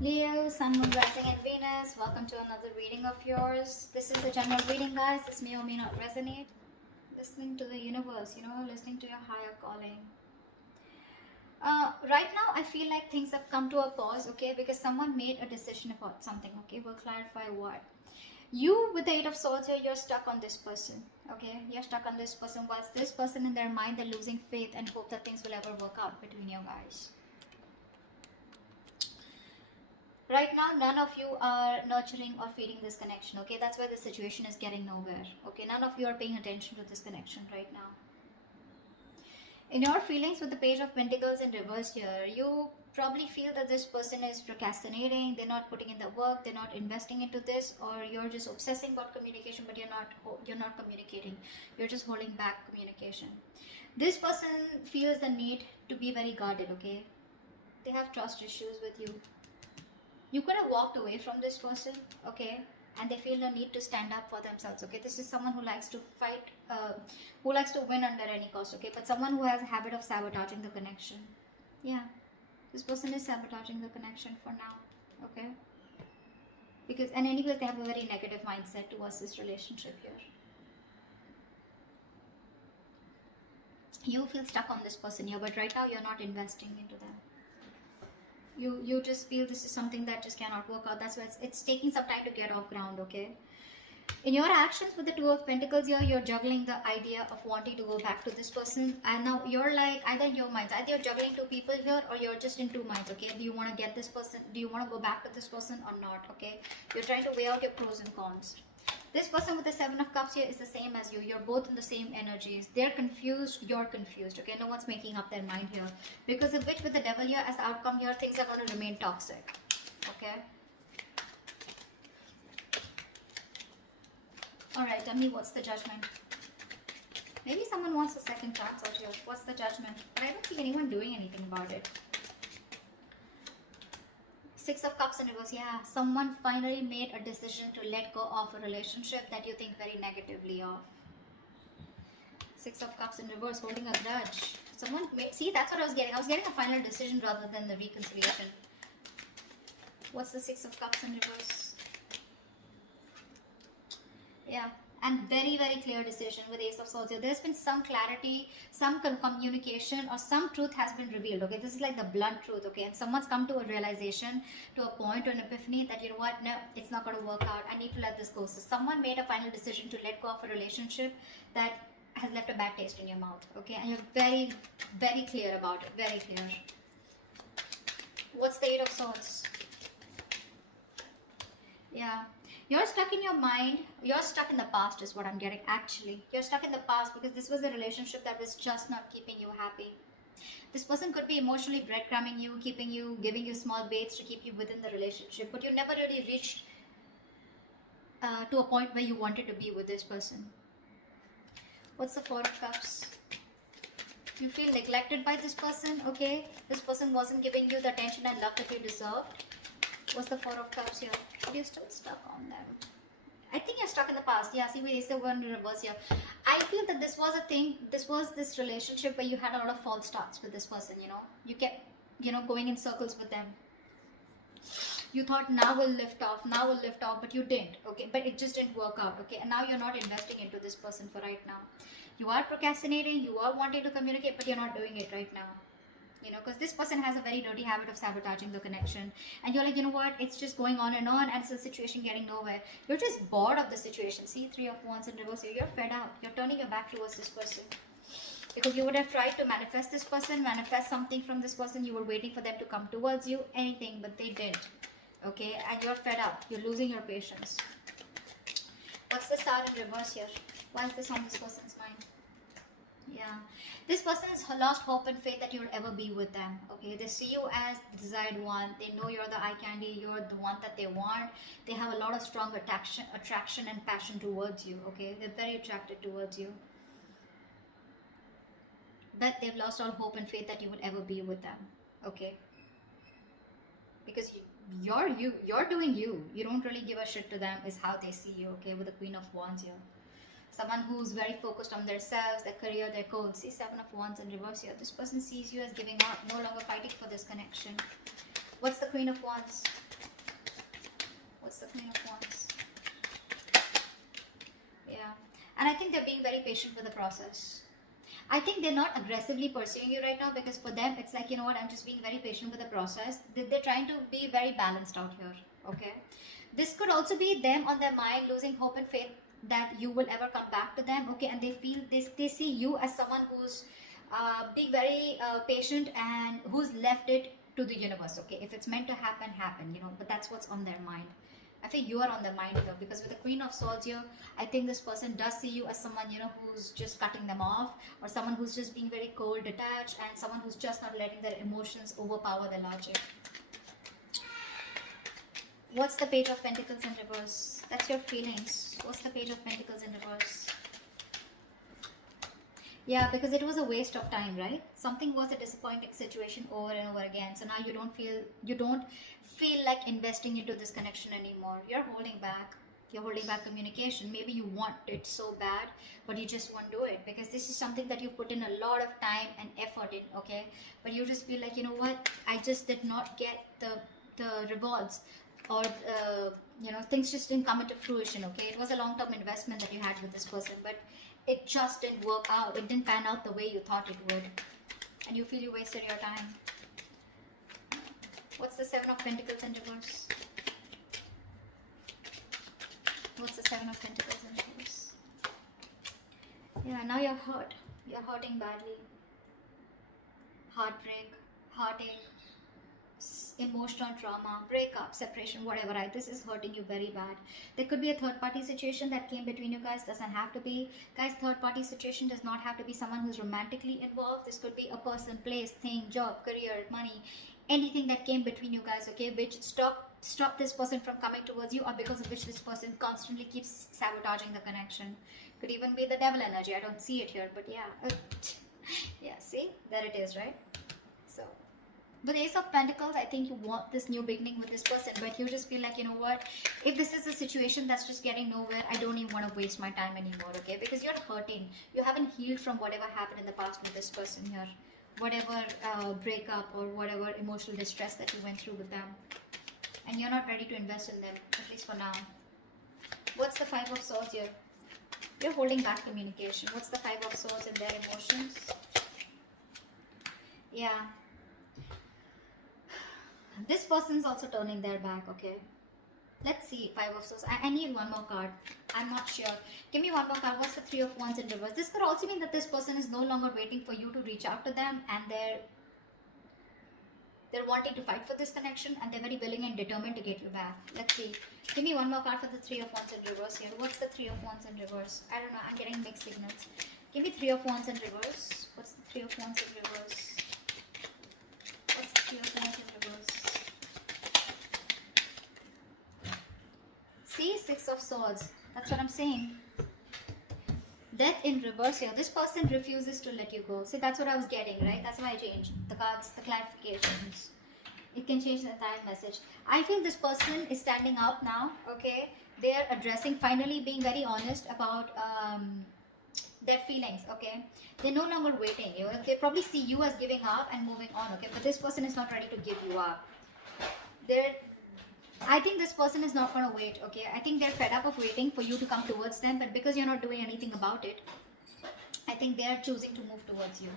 Leo, Sun, Moon, Rising, and Venus. Welcome to another reading of yours. This is a general reading, guys. This may or may not resonate. Listening to the universe, listening to your higher calling. Right now, I feel like things have come to a pause, okay? Because someone made a decision about something, okay? We'll clarify what. You, with the Eight of Swords here, you're stuck on this person, okay? You're stuck on this person, whilst this person in their mind, they're losing faith and hope that things will ever work out between you guys. Right now, none of you are nurturing or feeding this connection, okay? That's why the situation is getting nowhere, okay? None of you are paying attention to this connection right now. In your feelings with the Page of Pentacles in reverse here, you probably feel that this person is procrastinating, they're not putting in the work, they're not investing into this, or you're just obsessing about communication, but you're not communicating. You're just holding back communication. This person feels the need to be very guarded, okay? They have trust issues with you. You could have walked away from this person, okay, and they feel the need to stand up for themselves, okay? This is someone who likes to fight, who likes to win under any cost, okay? But someone who has a habit of sabotaging the connection. Yeah, this person is sabotaging the connection for now, okay? Because, and anyways, they have a very negative mindset towards this relationship here. You feel stuck on this person here, but right now you're not investing into them. You just feel this is something that just cannot work out. That's why it's taking some time to get off ground, okay? In your actions with the Two of Pentacles here, you're juggling the idea of wanting to go back to this person, and now you're like, either in your minds, either you're juggling two people here, or you're just in two minds, okay? Do you want to get this person, do you want to go back to this person or not, okay? You're trying to weigh out your pros and cons. This person with the Seven of Cups here is the same as you. You're both in the same energies. They're confused, you're confused, okay? No one's making up their mind here. Because of which, with the Devil here as the outcome here, things are going to remain toxic, okay? Alright, tell me what's the Judgment. Maybe someone wants a second chance out here. What's the Judgment? But I don't see anyone doing anything about it. Six of Cups in reverse. Yeah, someone finally made a decision to let go of a relationship that you think very negatively of. Six of Cups in reverse, holding a grudge. Someone made, see, that's what I was getting. I was getting a final decision rather than the reconciliation. What's the Six of Cups in reverse? Yeah, and very, very clear decision with Ace of Swords here. There's been some clarity, some communication, or some truth has been revealed, okay? This is like the blunt truth, okay? And someone's come to a realization, to a point, to an epiphany that, you know what, no, it's not going to work out. I need to let this go. So someone made a final decision to let go of a relationship that has left a bad taste in your mouth, okay? And you're very, very clear about it, very clear. What's the Eight of Swords? Yeah. You're stuck in your mind. You're stuck in the past is what I'm getting, actually. You're stuck in the past because this was a relationship that was just not keeping you happy. This person could be emotionally breadcrumbing you, keeping you, giving you small baits to keep you within the relationship, but you never really reached to a point where you wanted to be with this person. What's the Four of Cups? You feel neglected by this person, okay? This person wasn't giving you the attention and love that you deserved. What's the Four of Cups here? You're still stuck on them. I think you're stuck in the past. Yeah, see, we still going to reverse here. I feel that this was a thing, this was this relationship where you had a lot of false starts with this person, you know. You kept, going in circles with them. You thought now we'll lift off, but you didn't, okay? But it just didn't work out, okay? And now you're not investing into this person for right now. You are procrastinating, you are wanting to communicate, but you're not doing it right now. Because this person has a very dirty habit of sabotaging the connection. And you're like, you know what, it's just going on, and it's a situation getting nowhere. You're just bored of the situation. See, Three of Wands in reverse here. You're fed up. You're turning your back towards this person. Because you would have tried to manifest this person, manifest something from this person. You were waiting for them to come towards you, anything, but they didn't. Okay, and you're fed up. You're losing your patience. What's the Star in reverse here? Why is this on this person's mind? Yeah, this person has lost hope and faith that you'll ever be with them, okay? They see you as the desired one. They know you're the eye candy, you're the one that they want. They have a lot of strong attraction and passion towards you, okay? They're very attracted towards you, but they've lost all hope and faith that you would ever be with them, okay? Because you're doing you. You don't really give a shit to them is how they see you, okay? With the Queen of Wands here. Someone who's very focused on themselves, their career, their goals. See, Seven of Wands in reverse here. This person sees you as giving up, no longer fighting for this connection. What's the Queen of Wands? What's the Queen of Wands? Yeah. And I think they're being very patient with the process. I think they're not aggressively pursuing you right now, because for them it's like, you know what, I'm just being very patient with the process. They're trying to be very balanced out here. Okay. This could also be them on their mind losing hope and faith that you will ever come back to them. Okay. And they feel this, they see you as someone who's being very patient and who's left it to the universe. Okay. If it's meant to happen, happen, you know, but that's what's on their mind. I think you are on their mind here, because with the Queen of Swords here, I think this person does see you as someone, you know, who's just cutting them off, or someone who's just being very cold, detached, and someone who's just not letting their emotions overpower their logic. What's the Page of Pentacles in reverse? That's your feelings. What's the Page of Pentacles in reverse? Yeah, because it was a waste of time, right? Something was a disappointing situation over and over again. So now you don't feel like investing into this connection anymore. You're holding back. You're holding back communication. Maybe you want it so bad, but you just won't do it, because this is something that you put in a lot of time and effort in, okay? But you just feel like, you know what? I just did not get the rewards, or you know, things just didn't come into fruition. Okay, it was a long-term investment that you had with this person, but it just didn't work out. It didn't pan out the way you thought it would, and you feel you wasted your time. What's the Seven of Pentacles in reverse? What's the Seven of Pentacles in reverse? Yeah, now you're hurt. You're hurting badly. Heartbreak, heartache, emotional trauma, breakup, separation, whatever, right? This is hurting you very bad. There could be a third party situation that came between you guys. Doesn't have to be. Guys, third party situation does not have to be someone who's romantically involved. This could be a person, place, thing, job, career, money, anything that came between you guys, okay, which stop this person from coming towards you, or because of which this person constantly keeps sabotaging the connection. Could even be the devil energy. I don't see it here, but yeah. Yeah, see, there it is, right? So with Ace of Pentacles, I think you want this new beginning with this person, but you just feel like, you know what, if this is a situation that's just getting nowhere, I don't even want to waste my time anymore, okay? Because you're hurting. You haven't healed from whatever happened in the past with this person here. Whatever breakup or whatever emotional distress that you went through with them. And you're not ready to invest in them, at least for now. What's the Five of Swords here? You're holding back communication. What's the Five of Swords in their emotions? Yeah. This person's also turning their back, okay? Let's see, Five of Swords. I need one more card. I'm not sure. Give me one more card. What's the Three of Wands in reverse? This could also mean that this person is no longer waiting for you to reach out to them, and they're wanting to fight for this connection, and they're very willing and determined to get you back. Let's see. Give me one more card for the Three of Wands in reverse here. What's the Three of Wands in reverse? I don't know. I'm getting mixed signals. Give me Three of Wands in reverse. What's the Three of Wands in reverse? What's the Three of Wands in reverse? See, Six of Swords. That's what I'm saying. Death in reverse here. This person refuses to let you go. See, that's what I was getting, right? That's why I changed the cards, the clarifications. It can change the entire message. I feel this person is standing out now, okay? They're addressing, finally being very honest about their feelings, okay? They're no longer waiting. You know? They probably see you as giving up and moving on, okay? But this person is not ready to give you up. I think this person is not going to wait, okay? I think they're fed up of waiting for you to come towards them, but because you're not doing anything about it, I think they're choosing to move towards you.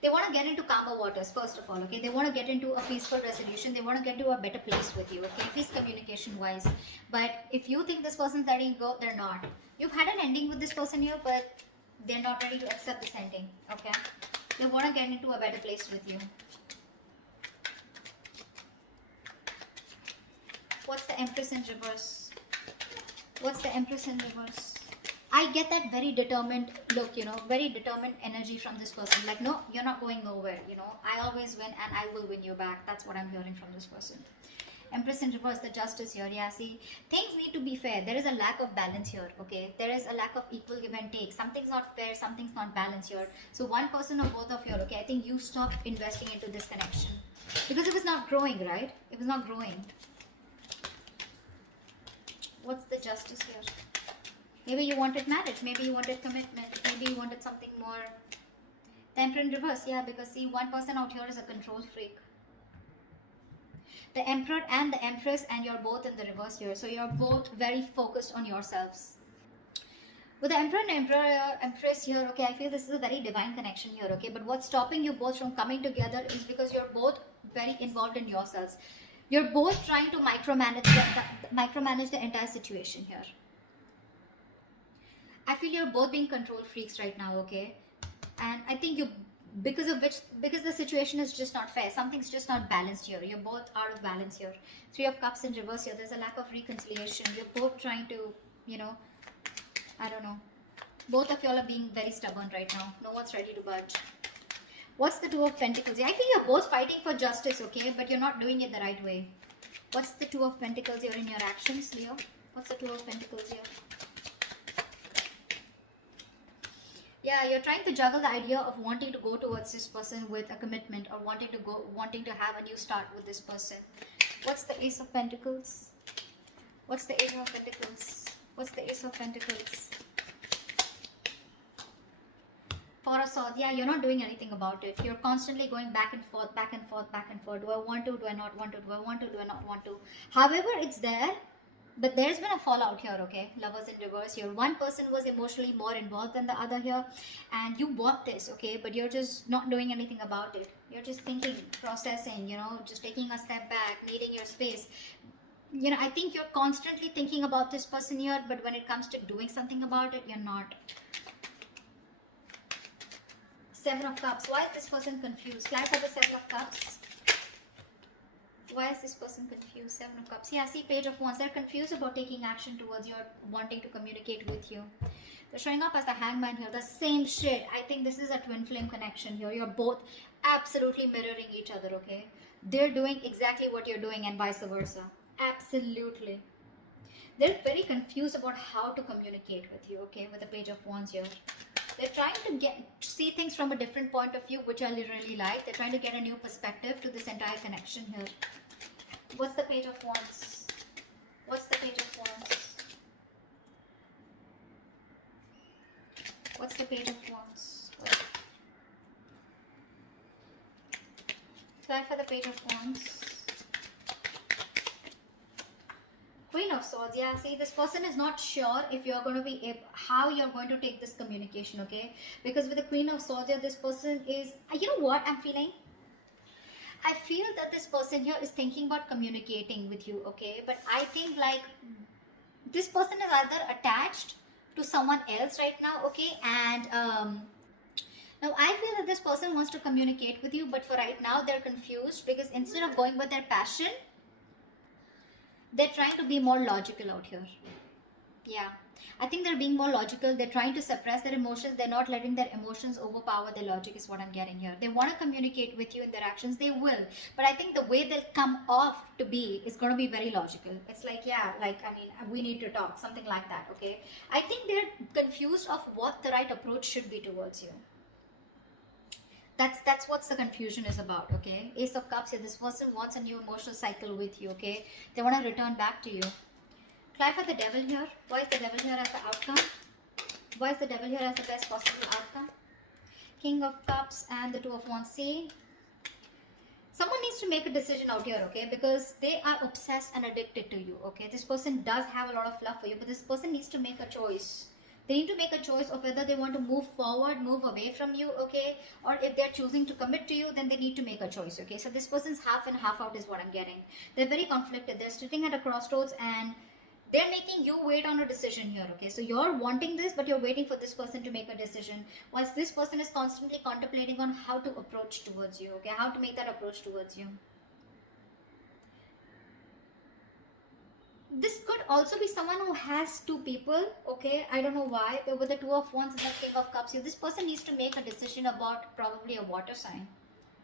They want to get into calmer waters, first of all, okay? They want to get into a peaceful resolution. They want to get to a better place with you, okay? At least communication-wise. But if you think this person's letting you go, they're not. You've had an ending with this person here, but they're not ready to accept this ending, okay? They want to get into a better place with you. What's the Empress in reverse? What's the Empress in reverse? I get that very determined look, you know, very determined energy from this person. Like, no, you're not going nowhere, you know. I always win and I will win you back. That's what I'm hearing from this person. Empress in reverse, the Justice here. Yeah, see, things need to be fair. There is a lack of balance here, okay? There is a lack of equal give and take. Something's not fair, something's not balanced here. So one person or both of you, okay, I think you stop investing into this connection. Because it was not growing, right? It was not growing. What's the Justice here? Maybe you wanted marriage. Maybe you wanted commitment. Maybe you wanted something more. The Emperor in reverse. Yeah, because see, one person out here is a control freak. The Emperor and the Empress, and you're both in the reverse here. So you're both very focused on yourselves. With the Emperor and Empress here, okay, I feel this is a very divine connection here, okay. But what's stopping you both from coming together is because you're both very involved in yourselves. You're both trying to micromanage the entire situation here. I feel you're both being control freaks right now, okay. And I think you, because the situation is just not fair. Something's just not balanced here. You're both out of balance here. Three of Cups in reverse here. There's a lack of reconciliation. You're both trying to, I don't know. Both of y'all are being very stubborn right now. No one's ready to budge. What's the Two of Pentacles? I feel you're both fighting for justice, okay? But you're not doing it the right way. What's the Two of Pentacles here in your actions, Leo? What's the Two of Pentacles here? Yeah, you're trying to juggle the idea of wanting to go towards this person with a commitment, or wanting to have a new start with this person. What's the Ace of Pentacles? What's the Ace of Pentacles? What's the Ace of Pentacles? Four of Swords. Yeah, you're not doing anything about it. You're constantly going back and forth, back and forth, back and forth. Do I want to? Do I not want to? Do I want to? Do I not want to? However, it's there. But there's been a fallout here, okay? Lovers in reverse here. One person was emotionally more involved than the other here. And you want this, okay? But you're just not doing anything about it. You're just thinking, processing, just taking a step back, needing your space. I think you're constantly thinking about this person here, but when it comes to doing something about it, you're not. Seven of Cups. Why is this person confused? Clarify the Seven of Cups. Why is this person confused? Seven of Cups. Yeah, see, Page of Wands. They're confused about taking action towards you or wanting to communicate with you. They're showing up as the Hangman here. The same shit. I think this is a twin flame connection here. You're both absolutely mirroring each other, okay? They're doing exactly what you're doing and vice versa. Absolutely. They're very confused about how to communicate with you, okay? With the Page of Wands here. They're trying to see things from a different point of view, which I really like. They're trying to get a new perspective to this entire connection here. What's the Page of Wands? What's the Page of Wands? What's the Page of Wands? Try for the Page of Wands. Queen of Swords. Yeah, see, this person is not sure if you're going to be how you're going to take this communication, okay? Because with the Queen of Swords here, this person is, you know what I'm feeling? I feel that this person here is thinking about communicating with you, okay? But I think like this person is either attached to someone else right now, okay? And now I feel that this person wants to communicate with you, but for right now they're confused because instead of going with their passion, they're trying to be more logical out here. Yeah, I think they're being more logical. They're trying to suppress their emotions. They're not letting their emotions overpower their logic is what I'm getting here. They want to communicate with you in their actions. They will. But I think the way they'll come off to be is going to be very logical. It's like, yeah, like, I mean, we need to talk. Something like that, okay? I think they're confused of what the right approach should be towards you. That's what the confusion is about, okay? Ace of Cups here. This person wants a new emotional cycle with you, okay? They want to return back to you. Clarify the Devil here. Why is the Devil here as the outcome? Why is the Devil here as the best possible outcome? King of Cups and the Two of Wands. See, someone needs to make a decision out here, okay? Because they are obsessed and addicted to you, okay? This person does have a lot of love for you, but this person needs to make a choice. They need to make a choice of whether they want to move forward, move away from you, okay? Or if they're choosing to commit to you, then they need to make a choice, okay? So this person's half and half out is what I'm getting. They're very conflicted. They're sitting at a crossroads and they're making you wait on a decision here, okay? So you're wanting this, but you're waiting for this person to make a decision. Whilst this person is constantly contemplating on how to approach towards you, okay? How to make that approach towards you. This could also be someone who has two people, okay? I don't know why. But with the Two of Wands and the King of Cups here, this person needs to make a decision about probably a water sign,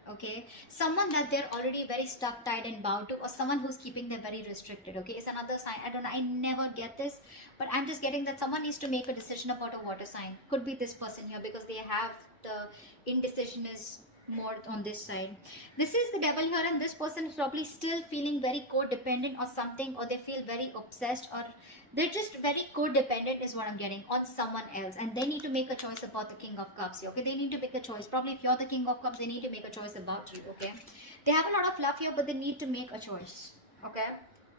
okay? Someone that they're already very stuck, tied and bound to, or someone who's keeping them very restricted, okay? It's another sign. I don't know. I never get this, but I'm just getting that someone needs to make a decision about a water sign. Could be this person here because they have the indecision is more on this side. This is the devil here, and this person is probably still feeling very codependent or something, or they feel very obsessed, or they're just very codependent is what I'm getting on someone else, and they need to make a choice about the King of Cups here. Okay, they need to make a choice. Probably if you're the King of Cups, they need to make a choice about you. Okay, they have a lot of love here, but they need to make a choice. Okay,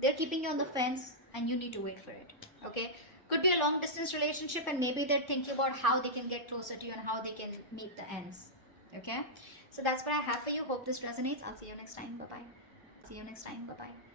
they're keeping you on the fence, and you need to wait for it. Okay, could be a long distance relationship, and maybe they're thinking about how they can get closer to you and how they can meet the ends. Okay, so that's what I have for you. Hope this resonates. I'll see you next time. Bye bye. See you next time. Bye bye.